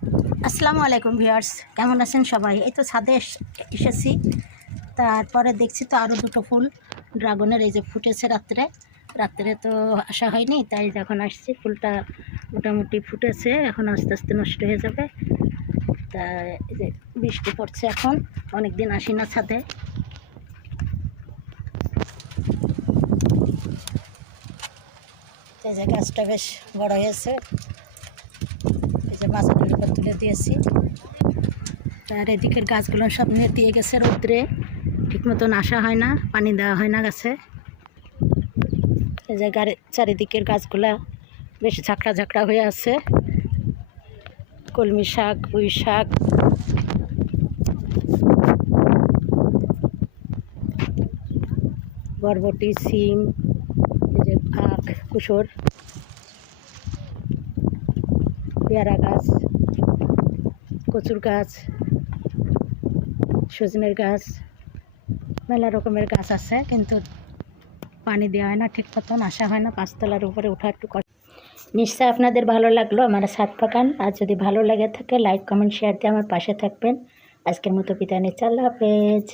আসসালামু আলাইকুম ভিউয়ার্স, কেমন আছেন সবাই? এই তো ছাদে এস- এসেছি। তারপরে দেখছি তো আরও দুটো ফুল ড্রাগনের এই যে ফুটেছে রাত্রে। রাত্রে তো আসা হয়নি, তাই যখন আসছি ফুলটা মোটামুটি ফুটেছে, এখন আস্তে আস্তে নষ্ট হয়ে যাবে। তা যে বৃষ্টি পড়ছে এখন অনেক দিন আসি না ছাদে। এই যে গাছটা বেশ বড় হয়েছে। এই যে উপর তুলে দিয়েছি। আর এদিকের গাছগুলো সব নিয়ে দিয়ে গেছে রৌদ্রে। ঠিক মতন আসা হয় না, পানি দেওয়া হয় না গাছে। এই যে গাড়ি, চারিদিকের গাছগুলা বেশ ঝাঁকড়া ঝাঁকড়া হয়ে আছে। কলমি শাক, পুঁই শাক। বরবটি, সিম, এই যে আখ, কুসুর। পেয়ারা গাছ, কচুর গাছ, সজনের গাছ, মেলা রকমের গাছ আছে, কিন্তু পানি দেওয়া হয় না ঠিক মতন, আসা হয় না, পাঁচতলার উপরে ওঠা একটু কষ্ট। নিশ্চয় আপনাদের ভালো লাগল আমার সাত পাকান আর যদি ভালো লাগে থাকে লাইক কমেন্ট শেয়ার দিয়ে আমার পাশে থাকবেন। আজকের মতো বিদায় নিচ্ছি, আল্লাহ হাফেজ।